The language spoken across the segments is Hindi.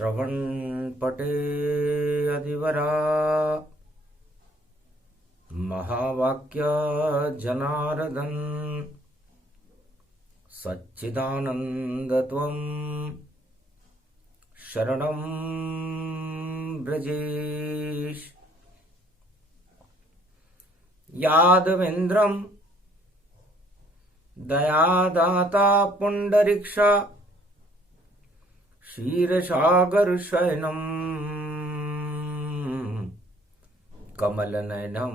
श्रवणपटे अधिवरा महावाक्य जनार्दन सच्चिदानंदत्वं शरणं ब्रजेश। यादवेन्द्रं दयादाता पुंडरीक्षा क्षीरसागरशयनं कमलनयनं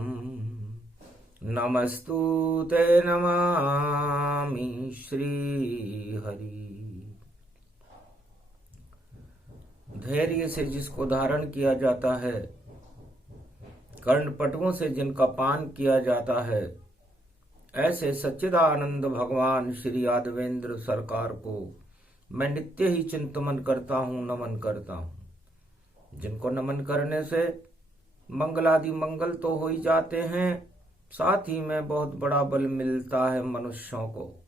नमस्तुते नमामि श्रीहरि। धैर्य से जिसको धारण किया जाता है, कर्णपटुओं से जिनका पान किया जाता है, ऐसे सच्चिदानंद भगवान श्री यादवेंद्र सरकार को मैं नित्य ही चिंतन करता हूँ, नमन करता हूँ। जिनको नमन करने से मंगलादि मंगल तो हो ही जाते हैं, साथ ही में बहुत बड़ा बल मिलता है मनुष्यों को।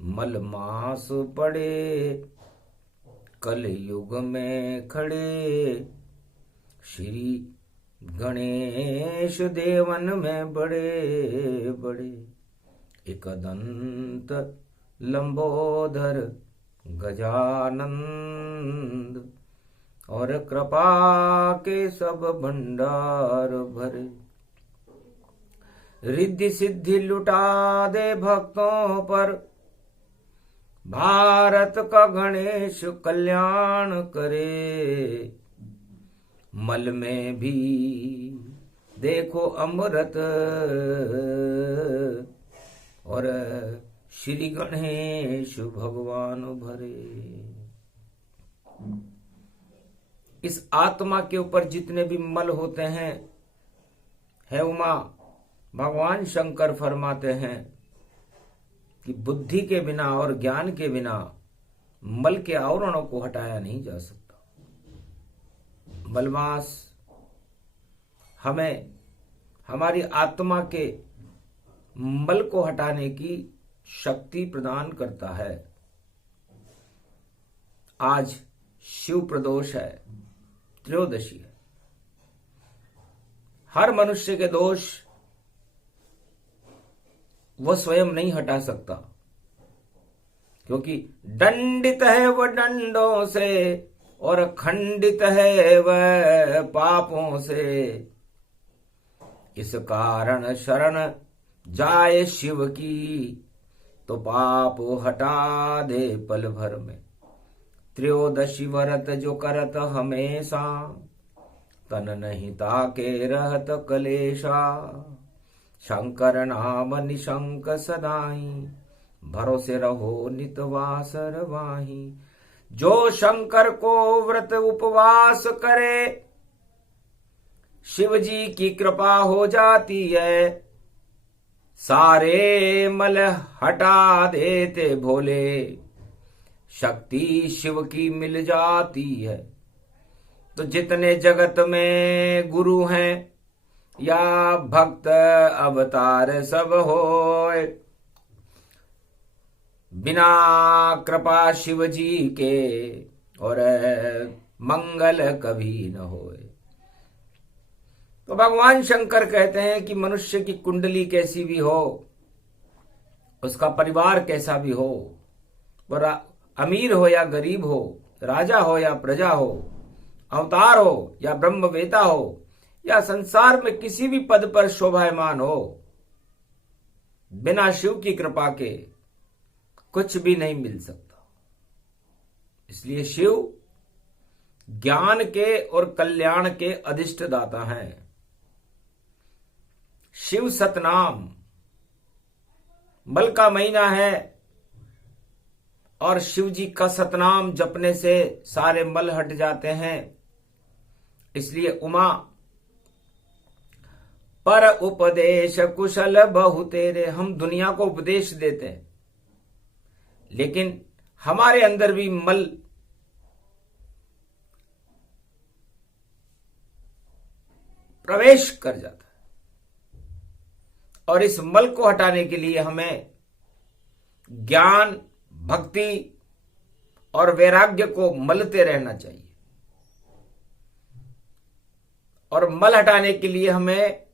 मल मास पड़े कल युग में खड़े, श्री गणेश देवन में बड़े बड़े। एकदंत लंबोदर गजानंद, और कृपा के सब भंडार भरे। रिद्धि सिद्धि लुटा दे भक्तों पर, भारत का गणेश कल्याण करे। मल में भी देखो अमृत, और श्री गणेश भगवान भरे। इस आत्मा के ऊपर जितने भी मल होते हैं, है उमा भगवान शंकर फरमाते हैं कि बुद्धि के बिना और ज्ञान के बिना मल के आवरणों को हटाया नहीं जा सकता। मलमास हमें हमारी आत्मा के मल को हटाने की शक्ति प्रदान करता है। आज शिव प्रदोष है, त्रयोदशी है। हर मनुष्य के दोष वह स्वयं नहीं हटा सकता, क्योंकि दंडित है वह दंडों से और खंडित है वह पापों से। इस कारण शरण जाए शिव की, तो पाप हटा दे पल भर में। त्रयोदशी व्रत जो करत हमेशा, तन नहीं ताके रहत कलेशा। शंकर नाम निशंक सदाई, भरोसे रहो नित वासर वाही। जो शंकर को व्रत उपवास करे, शिव जी की कृपा हो जाती है। सारे मल हटा देते भोले, शक्ति शिव की मिल जाती है। तो जितने जगत में गुरु हैं या भक्त अवतार सब होए, बिना कृपा शिव जी के और मंगल कभी न होए। तो भगवान शंकर कहते हैं कि मनुष्य की कुंडली कैसी भी हो, उसका परिवार कैसा भी हो, वह अमीर हो या गरीब हो, राजा हो या प्रजा हो, अवतार हो या ब्रह्मवेता हो, या संसार में किसी भी पद पर शोभायमान हो, बिना शिव की कृपा के कुछ भी नहीं मिल सकता। इसलिए शिव ज्ञान के और कल्याण के अधिष्ठ दाता हैं। शिव सतनाम मल का महीना है, और शिव जी का सतनाम जपने से सारे मल हट जाते हैं। इसलिए उमा पर उपदेश कुशल बहु तेरे, हम दुनिया को उपदेश देते हैं, लेकिन हमारे अंदर भी मल प्रवेश कर जाता है। और इस मल को हटाने के लिए हमें ज्ञान, भक्ति और वैराग्य को मलते रहना चाहिए। और मल हटाने के लिए हमें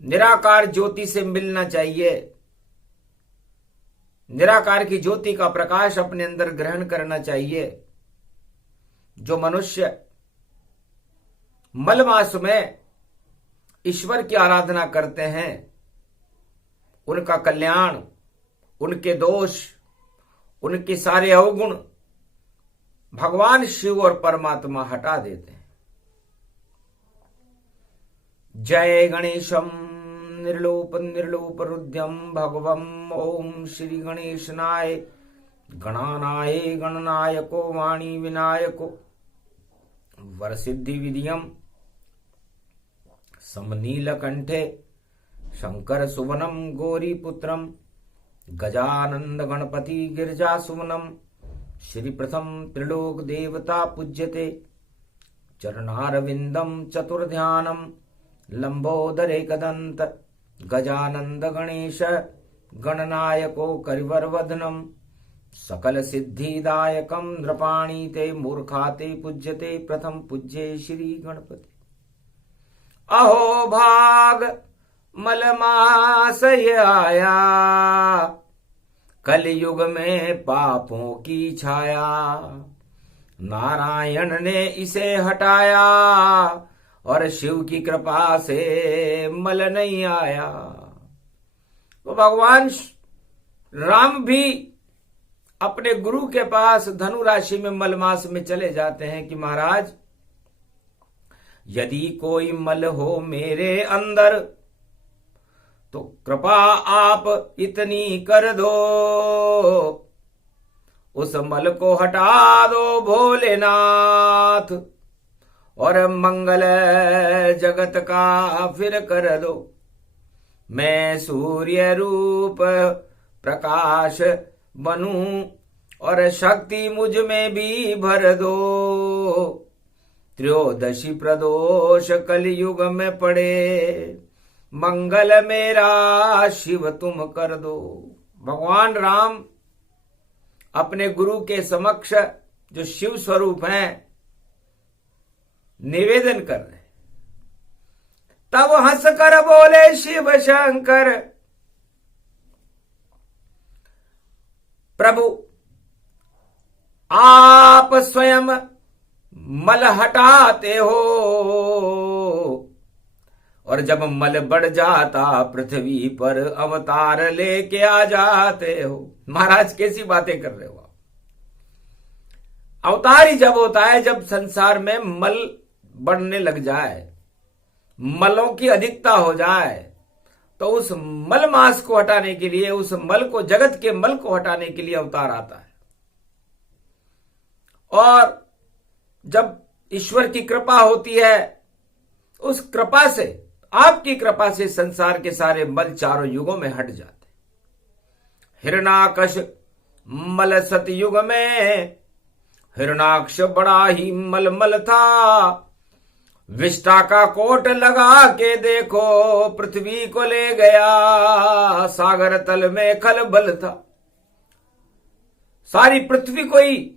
निराकार ज्योति से मिलना चाहिए। निराकार की ज्योति का प्रकाश अपने अंदर ग्रहण करना चाहिए। जो मनुष्य मल मास में ईश्वर की आराधना करते हैं, उनका कल्याण, उनके दोष, उनके सारे अवगुण भगवान शिव और परमात्मा हटा देते हैं। जय गणेशम निर्लोप निर्लोप रुद्यम भगवम ओम श्री गणेशनाय गणानाय गणनायको वाणी विनायको वरसिद्धि विधियम समनीलकंठे शंकर सुवनम गौरीपुत्रम गजानंद गणपति गिरिजा सुवनम श्री प्रथम त्रिलोक देवता पूज्यते चरणारविंदम चतुर्ध्यानम लंबोदरे कदंत गजानंद गणेश गणनायको करिवरवदनम सकल सिद्धिदायकम नृपाणी ते मूर्खाते पूज्यते प्रथम पूज्ये श्री गणपति। अहो भाग मलमास आया, कलयुग में पापों की छाया, नारायण ने इसे हटाया और शिव की कृपा से मल नहीं आया। तो भगवान राम भी अपने गुरु के पास धनु राशि में मलमास में चले जाते हैं कि महाराज, यदि कोई मल हो मेरे अंदर तो कृपा आप इतनी कर दो, उस मल को हटा दो भोलेनाथ और मंगल जगत का फिर कर दो। मैं सूर्य रूप प्रकाश बनूं और शक्ति मुझ में भी भर दो। त्रयोदशी प्रदोष कलयुग में पड़े, मंगल मेरा शिव तुम कर दो। भगवान राम अपने गुरु के समक्ष जो शिव स्वरूप हैं निवेदन कर रहे। तब हंसकर बोले शिव शंकर, प्रभु आप स्वयं मल हटाते हो और जब मल बढ़ जाता पृथ्वी पर अवतार लेके आ जाते हो। महाराज कैसी बातें कर रहे हो आप? अवतार ही जब होता है जब संसार में मल बढ़ने लग जाए, मलों की अधिकता हो जाए, तो उस मल मास को हटाने के लिए, उस मल को, जगत के मल को हटाने के लिए अवतार आता है। और जब ईश्वर की कृपा होती है, उस कृपा से, आपकी कृपा से संसार के सारे मल चारों युगों में हट जाते। हिरणाकश मल सतयुग में, हिरणाक्ष बड़ा ही मलमल था, विष्टा का कोट लगा के देखो पृथ्वी को ले गया, सागर तल में खलबल था। सारी पृथ्वी को ही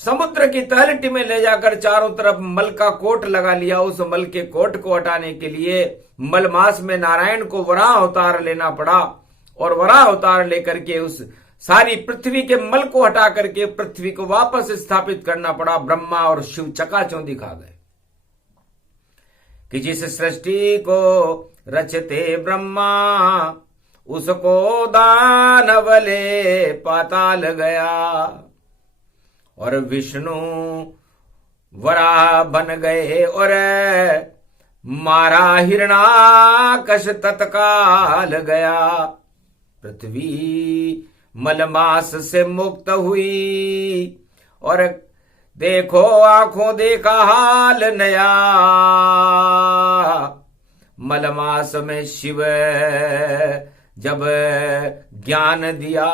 समुद्र की तलहटी में ले जाकर चारों तरफ मल का कोट लगा लिया। उस मल के कोट को हटाने के लिए मलमास में नारायण को वराह अवतार लेना पड़ा और वराह अवतार लेकर के उस सारी पृथ्वी के मल को हटा करके पृथ्वी को वापस स्थापित करना पड़ा। ब्रह्मा और शिव चकाचौंधी खा गए कि जिस सृष्टि को रचते ब्रह्मा, उसको दानव ले पाताल गया और विष्णु वराह बन गए और मारा हिरणाकश तत्काल गया। पृथ्वी मलमास से मुक्त हुई और देखो आंखों देखा हाल नया। मलमास में शिव जब ज्ञान दिया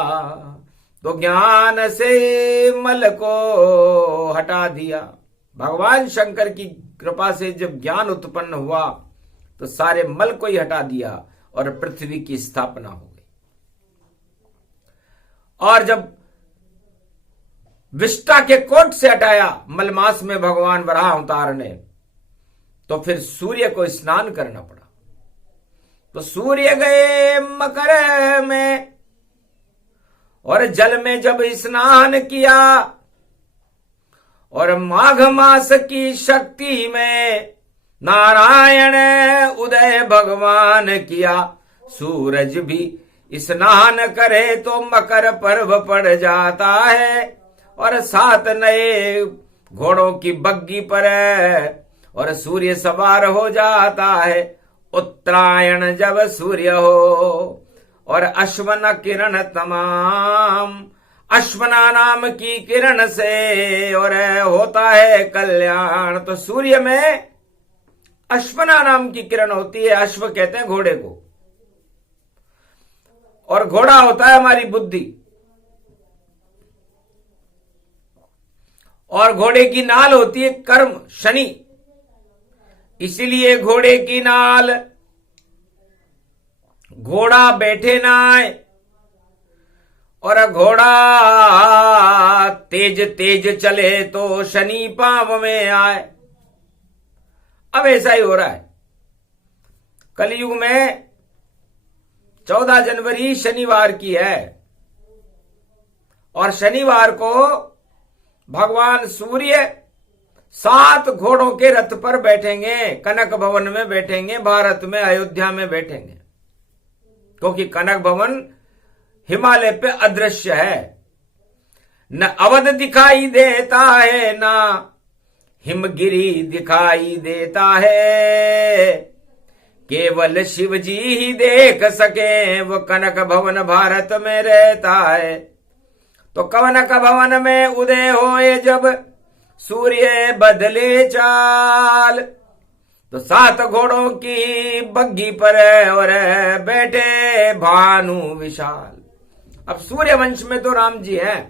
तो ज्ञान से मल को हटा दिया। भगवान शंकर की कृपा से जब ज्ञान उत्पन्न हुआ तो सारे मल को ही हटा दिया और पृथ्वी की स्थापना हो गई। और जब विष्टा के कोट से हटाया मलमास में भगवान वराह अवतार ने, तो फिर सूर्य को स्नान करना पड़ा। तो सूर्य गए मकर में और जल में जब स्नान किया, और माघ मास की शक्ति में नारायण उदय भगवान किया। सूरज भी स्नान करे तो मकर पर्व पड़ जाता है, और 7 नए घोड़ों की बग्गी पर और सूर्य सवार हो जाता है। उत्तरायण जब सूर्य हो और अश्वन किरण तमाम, अश्वना नाम की किरण से और होता है कल्याण। तो सूर्य में अश्वना नाम की किरण होती है, अश्व कहते हैं घोड़े को, और घोड़ा होता है हमारी बुद्धि, और घोड़े की नाल होती है कर्म शनि। इसलिए घोड़े की नाल, घोड़ा बैठे ना आए और घोड़ा तेज तेज चले तो शनि पांव में आए। अब ऐसा ही हो रहा है कलयुग में। 14 जनवरी शनिवार की है, और शनिवार को भगवान सूर्य 7 घोड़ों के रथ पर बैठेंगे, कनक भवन में बैठेंगे, भारत में अयोध्या में बैठेंगे, क्योंकि कनक भवन हिमालय पे अदृश्य है। न अवध दिखाई देता है, ना हिमगिरी दिखाई देता है, केवल शिव जी ही देख सके, वो कनक भवन भारत में रहता है। तो कनक भवन में उदय होए जब सूर्य बदले चाल, तो 7 घोड़ों की बग्गी पर और बैठे भानु विशाल। अब सूर्य वंश में तो राम जी हैं,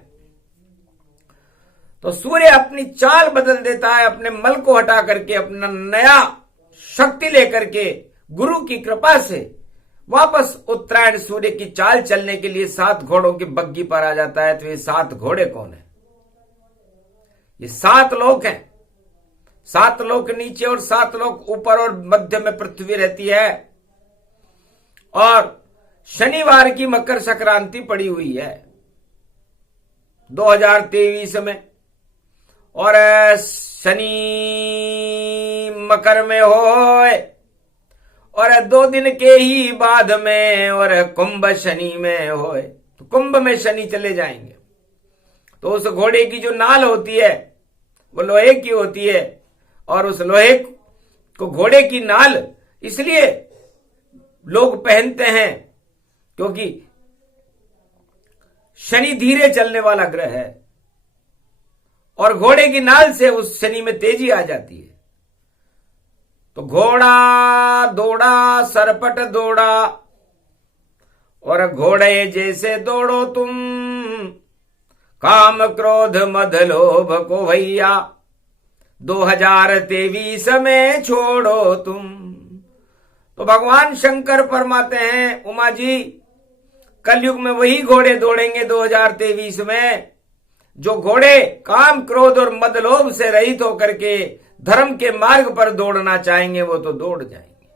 तो सूर्य अपनी चाल बदल देता है, अपने मल को हटा करके अपना नया शक्ति लेकर के गुरु की कृपा से वापस उत्तरायण सूर्य की चाल चलने के लिए 7 घोड़ों की बग्गी पर आ जाता है। तो ये 7 घोड़े कौन है? ये 7 लोक हैं, 7 लोक नीचे और 7 लोक ऊपर, और मध्य में पृथ्वी रहती है। और शनिवार की मकर संक्रांति पड़ी हुई है 2023 में, और शनि मकर में होए और 2 दिन के ही बाद में और कुंभ शनि में होए, तो कुंभ में शनि चले जाएंगे। तो उस घोड़े की जो नाल होती है वो लोहे की होती है, और उस लोहे को घोड़े की नाल इसलिए लोग पहनते हैं क्योंकि शनि धीरे चलने वाला ग्रह है, और घोड़े की नाल से उस शनि में तेजी आ जाती है। तो घोड़ा दौड़ा सरपट दौड़ा, और घोड़े जैसे दौड़ो तुम, काम क्रोध मद लोभ को भैया 2023 में छोड़ो तुम। तो भगवान शंकर फरमाते हैं, उमा जी कलयुग में वही घोड़े दौड़ेंगे 2023 में जो घोड़े काम क्रोध और मद लोभ से रहित होकर के धर्म के मार्ग पर दौड़ना चाहेंगे, वो तो दौड़ जाएंगे।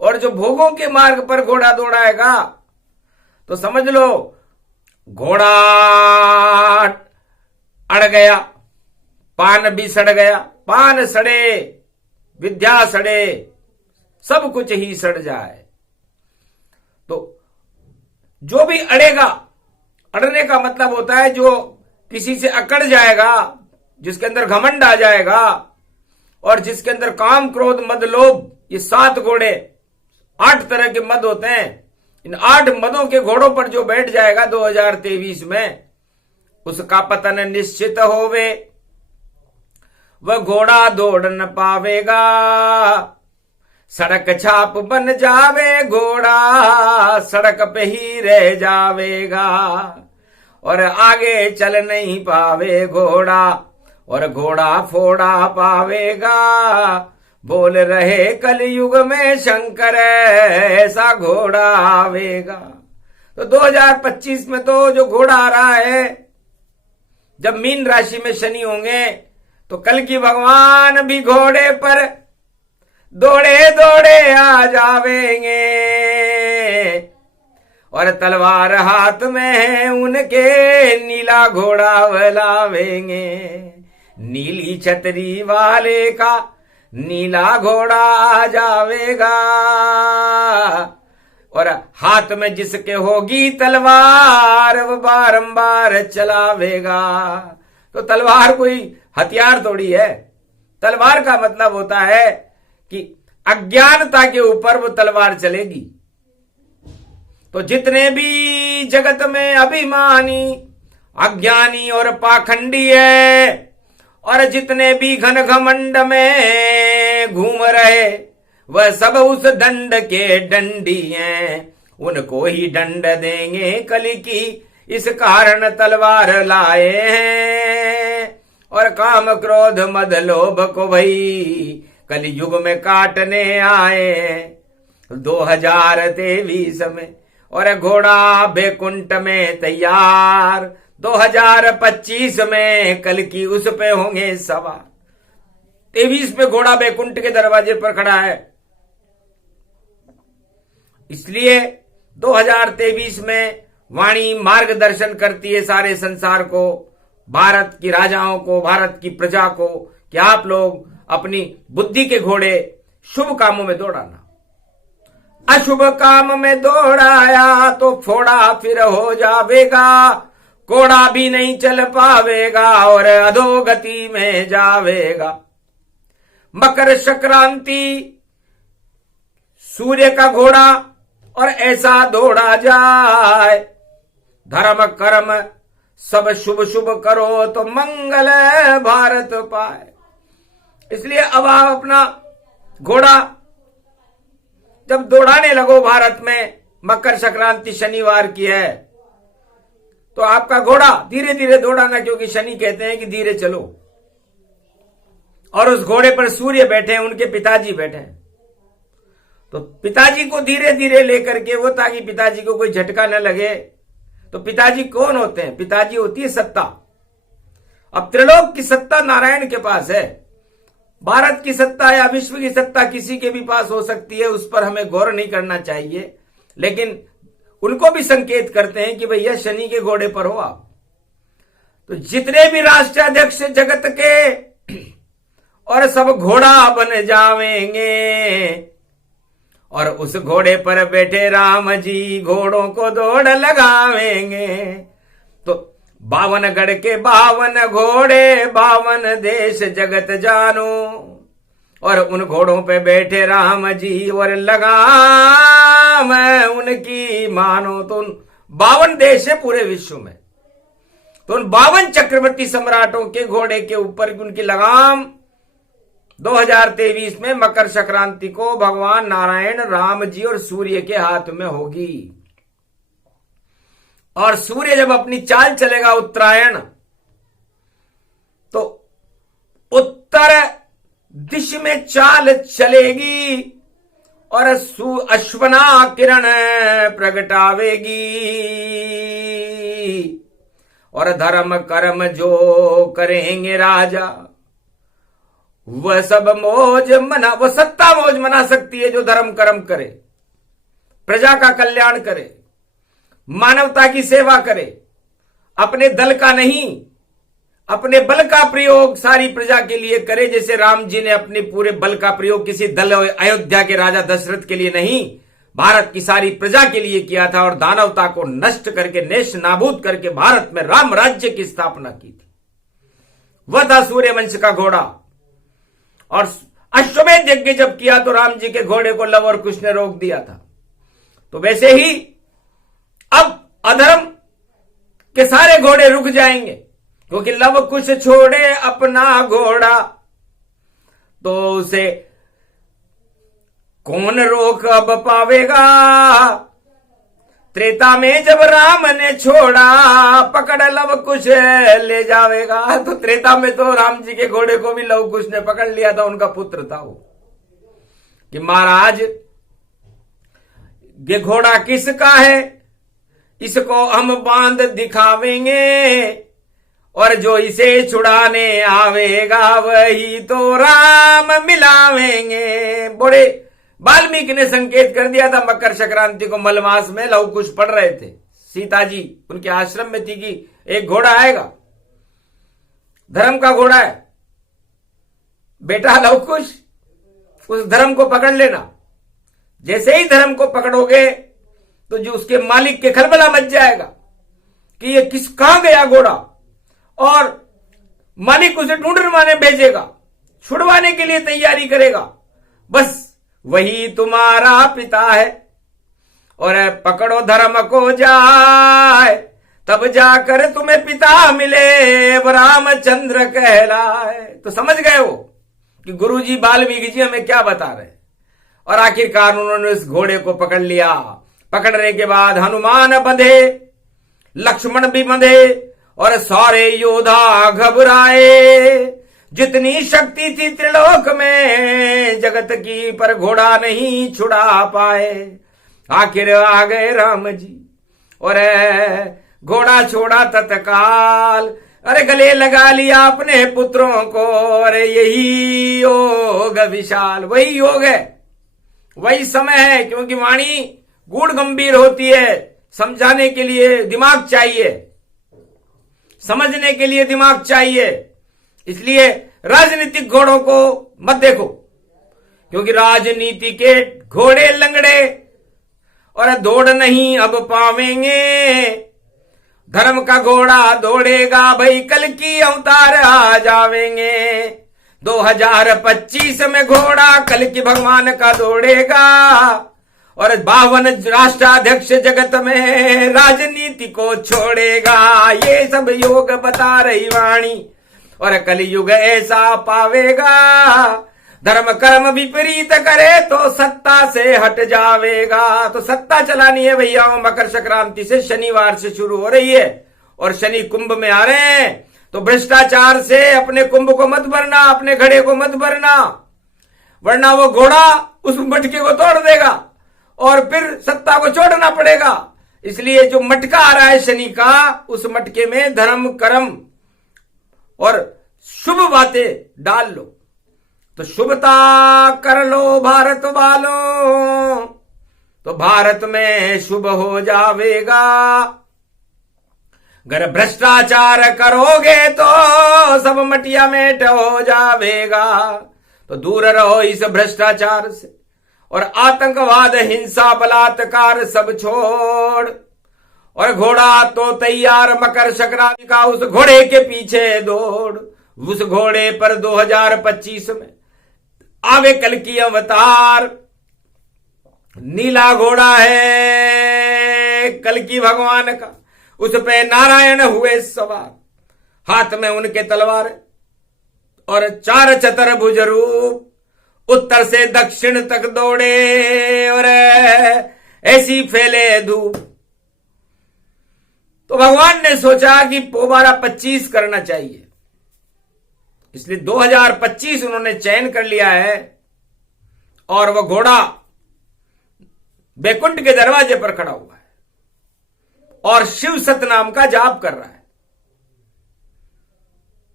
और जो भोगों के मार्ग पर घोड़ा दौड़ाएगा तो समझ लो घोड़ा अड़ गया, पान भी सड़ गया, पान सड़े, विद्या सड़े, सब कुछ ही सड़ जाए। तो जो भी अड़ेगा, अड़ने का मतलब होता है जो किसी से अकड़ जाएगा, जिसके अंदर घमंड आ जाएगा, और जिसके अंदर काम क्रोध मद लोभ, ये 7 घोड़े, 8 तरह के मद होते हैं, इन 8 मदों के घोड़ों पर जो बैठ जाएगा 2023 में, उसका पतन निश्चित होवे। वह घोड़ा दौड़ न पावेगा, सड़क छाप बन जावे घोड़ा, सड़क पे ही रह जावेगा, और आगे चल नहीं पावे घोड़ा, और घोड़ा फोड़ा पावेगा। बोल रहे कलयुग में शंकर ऐसा घोड़ा आवेगा। तो 2025 में तो जो घोड़ा आ रहा है, जब मीन राशि में शनि होंगे तो कल की भगवान भी घोड़े पर दौड़े दौड़े आ जावेंगे और तलवार हाथ में है उनके, नीला घोड़ा वलावेंगे। नीली छतरी वाले का नीला घोड़ा आ जावेगा और हाथ में जिसके होगी तलवार वो बारंबार चलावेगा। तो तलवार कोई हथियार थोड़ी है। तलवार का मतलब होता है कि अज्ञानता के ऊपर वो तलवार चलेगी। तो जितने भी जगत में अभिमानी, अज्ञानी और पाखंडी है और जितने भी घन घमंड में घूम रहे, वह सब उस दंड के दंडी हैं। उनको ही दंड देंगे कली की, इस कारण तलवार लाए हैं और काम क्रोध मद लोभ को भई कली युग में काटने आए 2023 में। और घोड़ा बैकुंठ में तैयार 2025 में कल की उस पे होंगे सवार। 23 में घोड़ा बैकुंठ के दरवाजे पर खड़ा है। इसलिए 2023 में वाणी मार्गदर्शन करती है सारे संसार को, भारत की राजाओं को, भारत की प्रजा को, कि आप लोग अपनी बुद्धि के घोड़े शुभ कामों में दौड़ाना। अशुभ काम में दौड़ाया तो फोड़ा फिर हो जावेगा, घोड़ा भी नहीं चल पावेगा और अधोगति में जावेगा। मकर संक्रांति सूर्य का घोड़ा और ऐसा दौड़ा जाए, धर्म कर्म सब शुभ शुभ करो तो मंगल भारत पाए। इसलिए अब आप अपना घोड़ा जब दौड़ाने लगो, भारत में मकर संक्रांति शनिवार की है, तो आपका घोड़ा धीरे धीरे दौड़ाना, क्योंकि शनि कहते हैं कि धीरे चलो। और उस घोड़े पर सूर्य बैठे हैं, उनके पिताजी बैठे हैं, तो पिताजी को धीरे धीरे लेकर के वो, ताकि पिताजी को कोई झटका न लगे। तो पिताजी कौन होते हैं? पिताजी होती है सत्ता। अब त्रिलोक की सत्ता नारायण के पास है। भारत की सत्ता या विश्व की सत्ता किसी के भी पास हो सकती है, उस पर हमें गौर नहीं करना चाहिए। लेकिन उनको भी संकेत करते हैं कि भैया शनि के घोड़े पर हो आप। तो जितने भी राष्ट्राध्यक्ष जगत के और सब घोड़ा बन जावेंगे और उस घोड़े पर बैठे राम जी घोड़ों को दौड़ लगावेंगे। तो 52 गढ़ के 52 घोड़े, 52 देश जगत जानो, और उन घोड़ों पे बैठे राम जी और लगाम उनकी मानो। तो 52 देश है पूरे विश्व में, तो उन 52 चक्रवर्ती सम्राटों के घोड़े के ऊपर उनकी लगाम 2023 में मकर संक्रांति को भगवान नारायण, राम जी और सूर्य के हाथ में होगी। और सूर्य जब अपनी चाल चलेगा उत्तरायण, तो उत्तर दिश में चाल चलेगी और अश्वना किरण प्रगटावेगी। और धर्म कर्म जो करेंगे राजा, वह सब मौज मना, वह सत्ता मौज मना सकती है जो धर्म कर्म करे, प्रजा का कल्याण करे, मानवता की सेवा करे, अपने दल का नहीं अपने बल का प्रयोग सारी प्रजा के लिए करे। जैसे राम जी ने अपने पूरे बल का प्रयोग किसी दल, अयोध्या के राजा दशरथ के लिए नहीं, भारत की सारी प्रजा के लिए किया था और दानवता को नष्ट करके, नेश नाबूद करके भारत में राम राज्य की स्थापना की थी। वह था सूर्यवंश का घोड़ा। और अश्वमेध यज्ञ जब किया तो राम जी के घोड़े को लव और कुश ने रोक दिया था। तो वैसे ही अब अधर्म के सारे घोड़े रुक जाएंगे, क्योंकि लव कुश छोड़े अपना घोड़ा, तो उसे कौन रोक अब पावेगा। त्रेता में जब राम ने छोड़ा, पकड़ लव कुश ले जावेगा। तो त्रेता में तो राम जी के घोड़े को भी लव कुश ने पकड़ लिया था, उनका पुत्र था वो, कि महाराज ये घोड़ा किसका है, इसको हम बांध दिखावेंगे और जो इसे छुड़ाने आवेगा वही तो राम मिलावेंगे। बड़े वाल्मीकि ने संकेत कर दिया था मकर संक्रांति को। मलमास में लव कुश पढ़ रहे थे, सीता जी उनके आश्रम में थी कि एक घोड़ा आएगा, धर्म का घोड़ा है, बेटा लव कुश उस धर्म को पकड़ लेना। जैसे ही धर्म को पकड़ोगे तो जो उसके मालिक के खलबला मच जाएगा कि ये कहां गया घोड़ा, और मालिक उसे ढूंढने भेजेगा, छुड़वाने के लिए तैयारी करेगा। बस वही तुम्हारा पिता है और पकड़ो धर्म को जाए, तब जाकर तुम्हें पिता मिले, रामचंद्र कहलाए। तो समझ गए वो कि गुरुजी वाल्मीकि जी हमें क्या बता रहे हैं। और आखिरकार उन्होंने उस घोड़े को पकड़ लिया। पकड़ने के बाद हनुमान बंधे, लक्ष्मण भी बंधे और सारे योद्धा घबराए। जितनी शक्ति थी त्रिलोक में जगत की, पर घोड़ा नहीं छुड़ा पाए। आखिर आ गए राम जी और घोड़ा छोड़ा तत्काल। अरे गले लगा लिया अपने पुत्रों को। अरे यही योग विशाल, वही योग है, वही समय है। क्योंकि वाणी गूढ़ गंभीर होती है, समझाने के लिए दिमाग चाहिए, समझने के लिए दिमाग चाहिए। इसलिए राजनीतिक घोड़ों को मत देखो, क्योंकि राजनीति के घोड़े लंगड़े और दौड़ नहीं अब पावेंगे। धर्म का घोड़ा दौड़ेगा भाई, कल की अवतार आ जावेंगे। 2025 में घोड़ा कल की भगवान का दौड़ेगा और 52 राष्ट्राध्यक्ष जगत में राजनीति को छोड़ेगा। ये सब योग बता रही वाणी। और कलयुग ऐसा पावेगा, धर्म कर्म विपरीत करे तो सत्ता से हट जावेगा। तो सत्ता चलानी है भैया, मकर संक्रांति से शनिवार से शुरू हो रही है और शनि कुंभ में आ रहे हैं। तो भ्रष्टाचार से अपने कुंभ को मत भरना, अपने घड़े को मत भरना, वरना वो घोड़ा उस मटके को तोड़ देगा और फिर सत्ता को छोड़ना पड़ेगा। इसलिए जो मटका आ रहा है शनि का, उस मटके में धर्म कर्म और शुभ बातें डाल लो। तो शुभता कर लो भारत वालों, तो भारत में शुभ हो जावेगा। अगर भ्रष्टाचार करोगे तो सब मटिया मेट हो जावेगा। तो दूर रहो इस भ्रष्टाचार से और आतंकवाद, हिंसा, बलात्कार सब छोड़। और घोड़ा तो तैयार मकर संक्रांति का, उस घोड़े के पीछे दौड़। उस घोड़े पर 2025 में आवे कल की अवतार। नीला घोड़ा है कल की भगवान का, उस पे नारायण हुए सवार, हाथ में उनके तलवार और 4 चतुर्भुज रूप। उत्तर से दक्षिण तक दौड़े और ऐसी फैले धूप। तो भगवान ने सोचा कि पोबारा 25 करना चाहिए, इसलिए 2025 उन्होंने चयन कर लिया है। और वह घोड़ा बैकुंठ के दरवाजे पर खड़ा हुआ है और शिव सतनाम का जाप कर रहा है।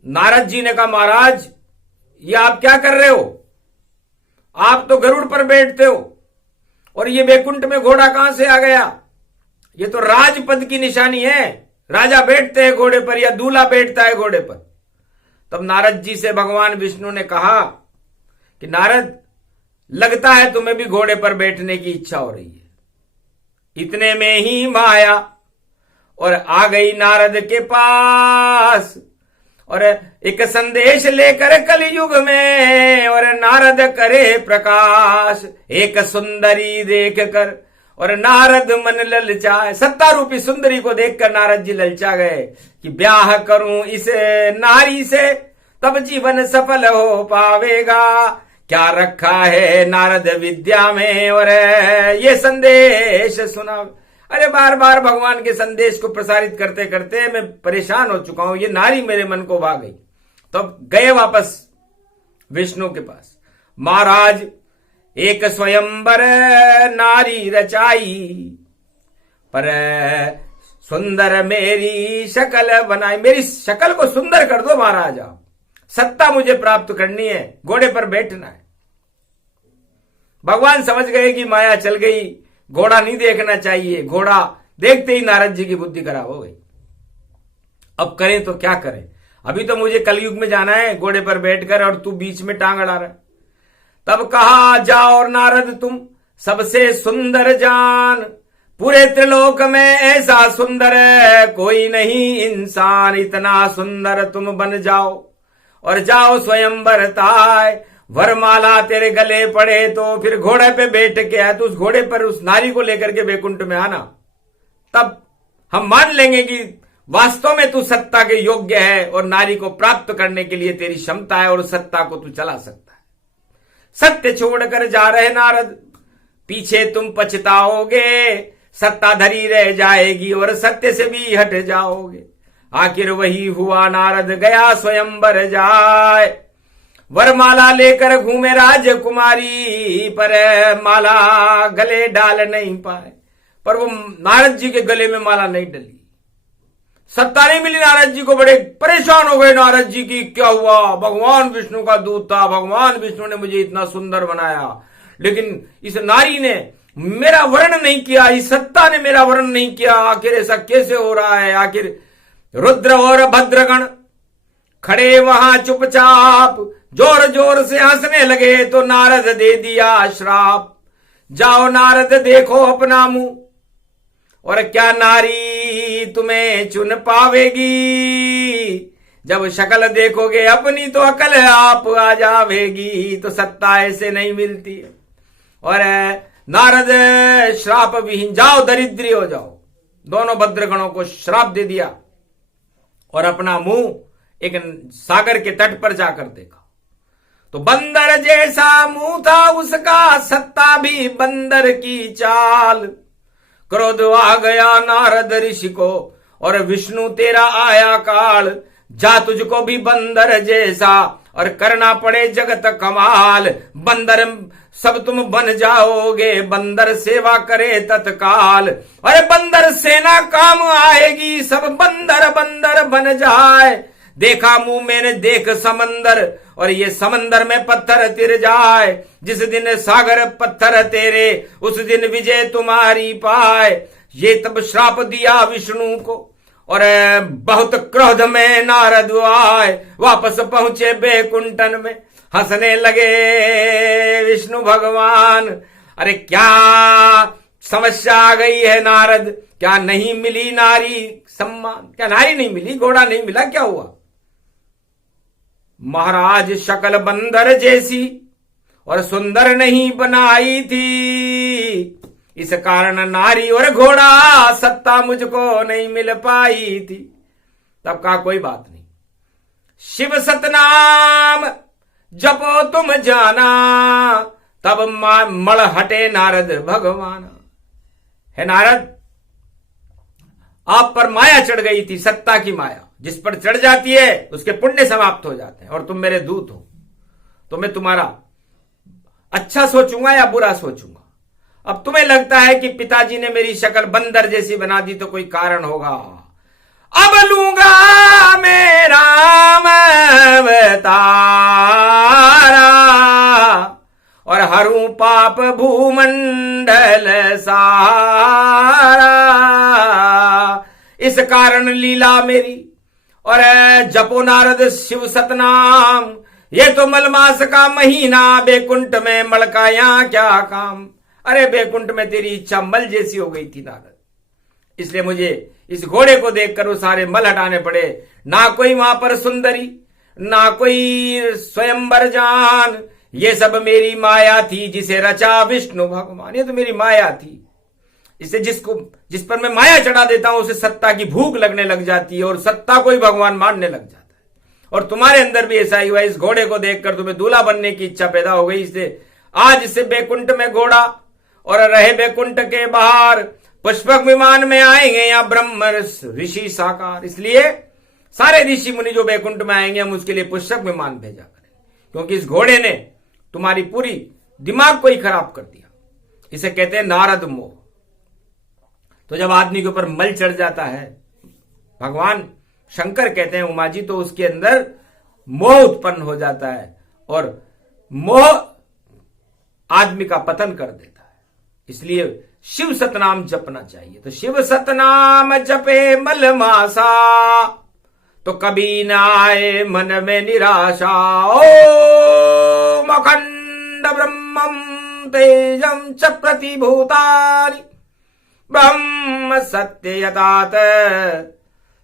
नारद जी ने कहा, महाराज ये आप क्या कर रहे हो? आप तो गरुड़ पर बैठते हो और ये बैकुंठ में घोड़ा कहां से आ गया? ये तो राजपद की निशानी है, राजा बैठते हैं घोड़े पर या दूल्हा बैठता है घोड़े पर। तब नारद जी से भगवान विष्णु ने कहा कि नारद, लगता है तुम्हें भी घोड़े पर बैठने की इच्छा हो रही है। इतने में ही माया और आ गई नारद के पास और एक संदेश लेकर कलयुग में। और नारद करे प्रकाश एक सुंदरी देख कर और नारद मन ललचाए। सत्ता रूपी सुंदरी को देखकर नारद जी ललचा गए कि ब्याह करूं इस नारी से, तब जीवन सफल हो पावेगा। क्या रखा है नारद विद्या में और ये संदेश सुना। अरे बार बार भगवान के संदेश को प्रसारित करते करते मैं परेशान हो चुका हूं, ये नारी मेरे मन को भा गई। तो गए वापस विष्णु के पास। महाराज, एक स्वयंवर नारी रचाई, पर सुंदर मेरी शक्ल बनाई, मेरी शक्ल को सुंदर कर दो महाराज आप, सत्ता मुझे प्राप्त करनी है, घोड़े पर बैठना है। भगवान समझ गए कि माया चल गई, घोड़ा नहीं देखना चाहिए। घोड़ा देखते ही नारद जी की बुद्धि खराब हो गई। अब करें तो क्या करें, अभी तो मुझे कलयुग में जाना है घोड़े पर बैठकर, और तू बीच में टांग अड़ा रहा है। तब कहा, जाओ और नारद तुम सबसे सुंदर जान, पूरे त्रिलोक में ऐसा सुंदर है कोई नहीं इंसान, इतना सुंदर तुम बन जाओ और जाओ स्वयंवर ताय, वरमाला तेरे गले पड़े तो फिर घोड़े पे बैठ के आए, तो उस घोड़े पर उस नारी को लेकर के वैकुंठ में आना, तब हम मान लेंगे कि वास्तव में तू सत्ता के योग्य है और नारी को प्राप्त करने के लिए तेरी क्षमता है और उस सत्ता को तू चला सकता है। सत्य छोड़कर जा रहे नारद, पीछे तुम पछताओगे, सत्ता धरी रह जाएगी और सत्य से भी हट जाओगे। आखिर वही हुआ, नारद गया स्वयंवर जाए, वरमाला लेकर घूमे राजकुमारी, पर माला गले डाल नहीं पाए। पर वो नारद जी के गले में माला नहीं डली, सत्ता नहीं मिली नारद जी को। बड़े परेशान हो गए नारद जी की, क्या हुआ, भगवान विष्णु का दूत था, भगवान विष्णु ने मुझे इतना सुंदर बनाया, लेकिन इस नारी ने मेरा वर्ण नहीं किया, इस सत्ता ने मेरा वर्ण नहीं किया, आखिर ऐसा कैसे हो रहा है। आखिर रुद्र और भद्रगण खड़े वहां चुपचाप, जोर जोर से हंसने लगे तो नारद दे दिया श्राप, जाओ नारद देखो अपना मुंह, और क्या नारी तुम्हें चुन पावेगी, जब शक्ल देखोगे अपनी तो अकल आप आ जावेगी, तो सत्ता ऐसे नहीं मिलती है। और नारद श्राप विहीन, जाओ दरिद्री हो जाओ, दोनों भद्रगणों को श्राप दे दिया और अपना मुंह एक सागर के तट पर जाकर देखा, तो बंदर जैसा मुंह था उसका, सत्ता भी बंदर की चाल। क्रोध आ गया नारद ऋषि को और विष्णु तेरा आया काल, जा तुझको भी बंदर जैसा और करना पड़े जगत कमाल, बंदर सब तुम बन जाओगे, बंदर सेवा करे तत्काल। अरे बंदर सेना काम आएगी, सब बंदर बंदर बन जाए, देखा मुंह मैंने देख समंदर, और ये समंदर में पत्थर तिर जाए, जिस दिन सागर पत्थर तेरे उस दिन विजय तुम्हारी पाए। ये तब श्राप दिया विष्णु को और बहुत क्रोध में नारद आए, वापस पहुंचे बैकुंठन में, हंसने लगे विष्णु भगवान। अरे क्या समस्या आ गई है नारद, क्या नहीं मिली नारी सम्मान, क्या नारी नहीं मिली, घोड़ा नहीं मिला, क्या हुआ। महाराज शक्ल बंदर जैसी और सुंदर नहीं बनाई थी, इस कारण नारी और घोड़ा सत्ता मुझको नहीं मिल पाई थी। तब कहा कोई बात नहीं, शिव सतनाम जपो तुम जाना, तब मल हटे नारद भगवान। है नारद, आप पर माया चढ़ गई थी, सत्ता की माया, जिस पर चढ़ जाती है उसके पुण्य समाप्त हो जाते हैं, और तुम मेरे दूत हो तो मैं तुम्हारा अच्छा सोचूंगा या बुरा सोचूंगा। अब तुम्हें लगता है कि पिताजी ने मेरी शक्ल बंदर जैसी बना दी तो कोई कारण होगा, अब लूंगा मैं राम अवतारा और हरूं पाप भूमंडल सारा, इस कारण लीला मेरी और जपो नारद शिव सतनाम। ये तो मलमास का महीना, बैकुंठ में मल का यहां क्या काम। अरे बैकुंठ में तेरी इच्छा मल जैसी हो गई थी नारद, इसलिए मुझे इस घोड़े को देखकर वो सारे मल हटाने पड़े। ना कोई वहां पर सुंदरी, ना कोई स्वयंवर जान, ये सब मेरी माया थी जिसे रचा विष्णु भगवान। ये तो मेरी माया थी, इसे जिस पर मैं माया चढ़ा देता हूं उसे सत्ता की भूख लगने लग जाती है और सत्ता को ही भगवान मानने लग जाता है। और तुम्हारे अंदर भी ऐसा ही हुआ, इस घोड़े को देखकर तुम्हें दूल्हा बनने की इच्छा पैदा हो गई। इससे आज से बैकुंठ में घोड़ा और रहे बैकुंठ के बाहर, पुष्पक विमान में आएंगे या ब्रह्म ऋषि साकार। इसलिए सारे ऋषि मुनि जो बैकुंठ में आएंगे हम उसके लिए पुष्पक विमान भेजा करें, क्योंकि इस घोड़े ने तुम्हारी पूरी दिमाग को ही खराब कर दिया। इसे कहते हैं नारद मोह। तो जब आदमी के ऊपर मल चढ़ जाता है, भगवान शंकर कहते हैं उमा जी, तो उसके अंदर मोह उत्पन्न हो जाता है और मोह आदमी का पतन कर देता है। इसलिए शिव सतनाम जपना चाहिए। तो शिव सतनाम जपे मल मासा, तो कभी ना आए मन में निराशा। ओम अखंड ब्रह्मम तेजम च प्रतिभूतानि ब्रह्म सत्य यतात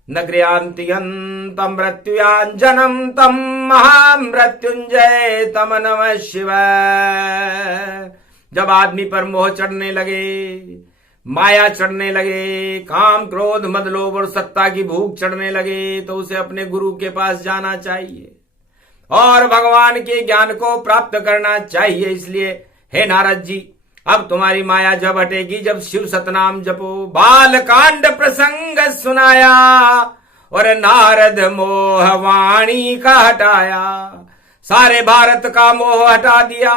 न गृहान्तियन्तं मृत्युयांजनं तं महामृत्युंजय तम नमः शिवाय। जब आदमी पर मोह चढ़ने लगे, माया चढ़ने लगे, काम क्रोध मद लोभ और सत्ता की भूख चढ़ने लगे, तो उसे अपने गुरु के पास जाना चाहिए और भगवान के ज्ञान को प्राप्त करना चाहिए। इसलिए हे नारद जी, अब तुम्हारी माया जब हटेगी जब शिव सतनाम जपो। बाल कांड प्रसंग सुनाया और नारद मोह वाणी का हटाया, सारे भारत का मोह हटा दिया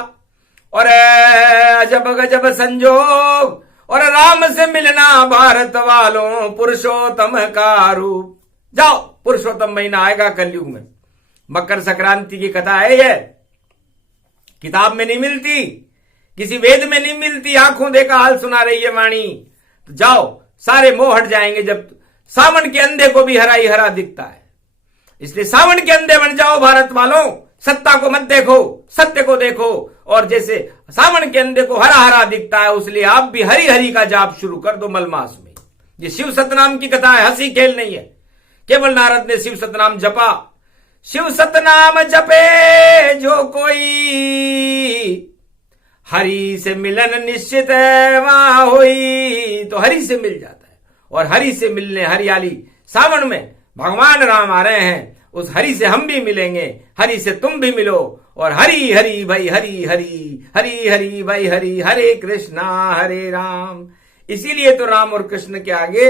और अजब गजब संजोग और राम से मिलना भारत वालों पुरुषोत्तम का रूप। जाओ, पुरुषोत्तम महीना आएगा कलयुग में, मकर संक्रांति की कथा है ये, किताब में नहीं मिलती, किसी वेद में नहीं मिलती, आंखों देखा हाल सुना रही है वाणी। तो जाओ, सारे मोह हट जाएंगे जब सावन के अंधे को भी हरा ही हरा दिखता है। इसलिए सावन के अंधे बन जाओ भारत वालों, सत्ता को मत देखो, सत्य को देखो। और जैसे सावन के अंधे को हरा हरा दिखता है, उसलिए आप भी हरि हरि का जाप शुरू कर दो मलमास में। ये शिव सतनाम की कथा है, हंसी खेल नहीं है। केवल नारद ने शिव सतनाम जपा। शिव सतनाम जपे जो कोई, हरि से मिलन निश्चित है वहां हुई। तो हरि से मिल जाता है और हरि से मिलने हरियाली। सावन में भगवान राम आ रहे हैं, उस हरि से हम भी मिलेंगे, हरि से तुम भी मिलो। और हरि हरि भाई हरि हरि, हरि हरि भाई हरि, हरे कृष्णा हरे राम। इसीलिए तो राम और कृष्ण के आगे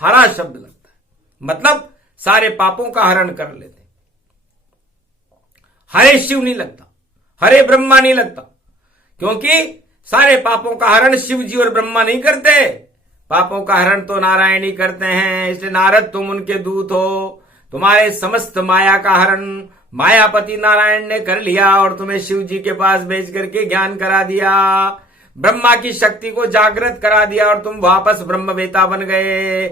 हरा शब्द लगता है, मतलब सारे पापों का हरण कर लेते। हरे शिव नहीं लगता, हरे ब्रह्मा नहीं लगता, क्योंकि सारे पापों का हरण शिव जी और ब्रह्मा नहीं करते, पापों का हरण तो नारायण ही करते हैं। इसलिए नारद तुम उनके दूत हो, तुम्हारे समस्त माया का हरण मायापति नारायण ने कर लिया और तुम्हें शिव जी के पास भेज करके ज्ञान करा दिया, ब्रह्मा की शक्ति को जागृत करा दिया और तुम वापस ब्रह्मवेता बन गए।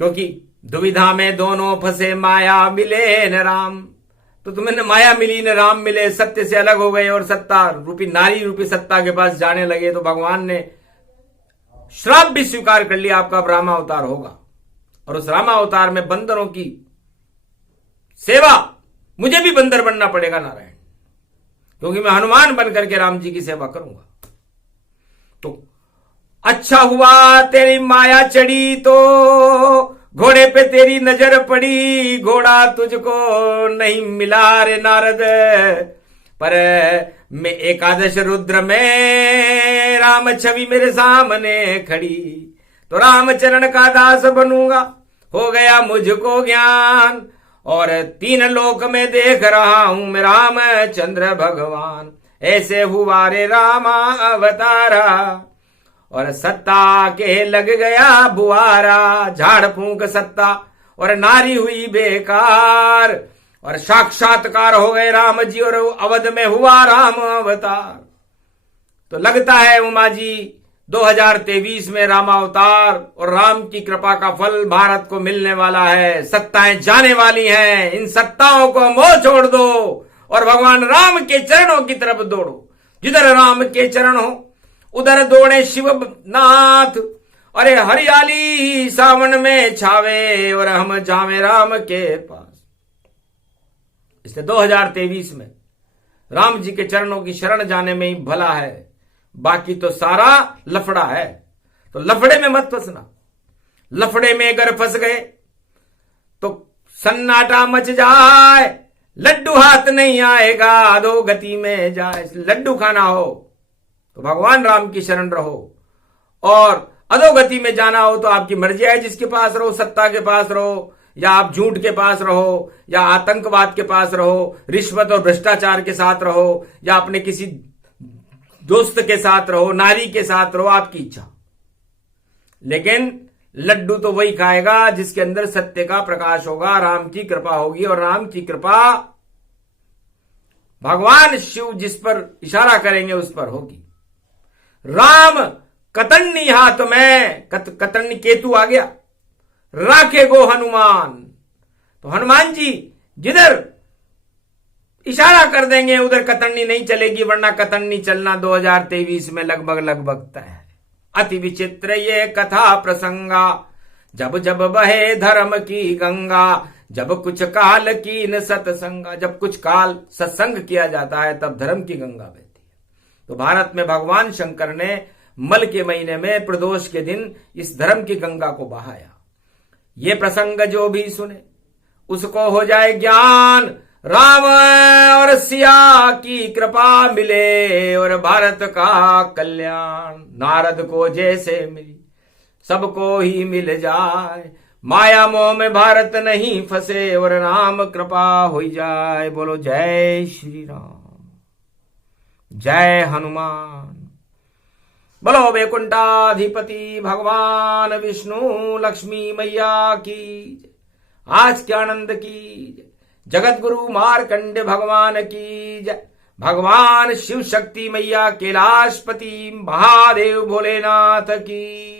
क्योंकि दुविधा में दोनों फंसे, माया मिले न राम। तो तुम्हें न माया मिली न राम मिले, सत्य से अलग हो गए और सत्ता रूपी नारी रूपी सत्ता के पास जाने लगे। तो भगवान ने श्राप भी स्वीकार कर लिया, आपका रामा अवतार होगा और उस रामा अवतार में बंदरों की सेवा, मुझे भी बंदर बनना पड़ेगा नारायण, क्योंकि मैं हनुमान बन करके राम जी की सेवा करूंगा। तो अच्छा हुआ तेरी माया चढ़ी तो घोड़े पे तेरी नजर पड़ी, घोड़ा तुझको नहीं मिला रे नारद, पर मैं एकादश रुद्र में राम छवि मेरे सामने खड़ी, तो रामचरण का दास बनूंगा, हो गया मुझको ज्ञान और 3 लोक में देख रहा हूं मैं रामचंद्र भगवान। ऐसे हुआ रे रामा अवतारा और सत्ता के लग गया बुआरा, झाड़ फूंक सत्ता और नारी हुई बेकार और साक्षात्कार हो गए राम जी और अवध में हुआ राम अवतार। तो लगता है उमा जी 2023 में रामावतार और राम की कृपा का फल भारत को मिलने वाला है। सत्ताएं जाने वाली हैं, इन सत्ताओं को मोह छोड़ दो और भगवान राम के चरणों की तरफ दौड़ो। जिधर राम के चरण हो उधर दौड़े शिवनाथ। अरे हरियाली सावन में छावे और हम जावे राम के पास। इसलिए 2023 में राम जी के चरणों की शरण जाने में ही भला है, बाकी तो सारा लफड़ा है। तो लफड़े में मत फंसना। लफड़े में अगर फंस गए तो सन्नाटा मच जाए, लड्डू हाथ नहीं आएगा, अधोगति में जाए। लड्डू खाना हो तो भगवान राम की शरण रहो और अधोगति में जाना हो तो आपकी मर्जी है, जिसके पास रहो, सत्ता के पास रहो या आप झूठ के पास रहो या आतंकवाद के पास रहो, रिश्वत और भ्रष्टाचार के साथ रहो या अपने किसी दोस्त के साथ रहो, नारी के साथ रहो, आपकी इच्छा। लेकिन लड्डू तो वही खाएगा जिसके अंदर सत्य का प्रकाश होगा, राम की कृपा होगी। और राम की कृपा भगवान शिव जिस पर इशारा करेंगे उस पर होगी। राम कतन्नी हाथ में, कतन्नी केतु आ गया, राखे गो हनुमान। तो हनुमान जी जिधर इशारा कर देंगे उधर कतन्नी नहीं चलेगी, वरना कतन्नी चलना 2023 में लगभग तय है। अति विचित्र ये कथा प्रसंगा, जब जब बहे धर्म की गंगा, जब कुछ काल की न सत्संगा। जब कुछ काल सत्संग किया जाता है तब धर्म की गंगा बहती है। तो भारत में भगवान शंकर ने मल के महीने में प्रदोष के दिन इस धर्म की गंगा को बहाया। ये प्रसंग जो भी सुने उसको हो जाए ज्ञान, राम और सिया की कृपा मिले और भारत का कल्याण। नारद को जैसे मिली सबको ही मिल जाए, माया मोह में भारत नहीं फंसे और राम कृपा हो जाए। बोलो जय श्री राम, जय हनुमान। बोलो वैकुंठाधिपति भगवान विष्णु लक्ष्मी मैया की, आज के आनंद की, जगत गुरु मार्कंड भगवान की जय। भगवान शिव शक्ति मैया कैलाशपति महादेव भोलेनाथ की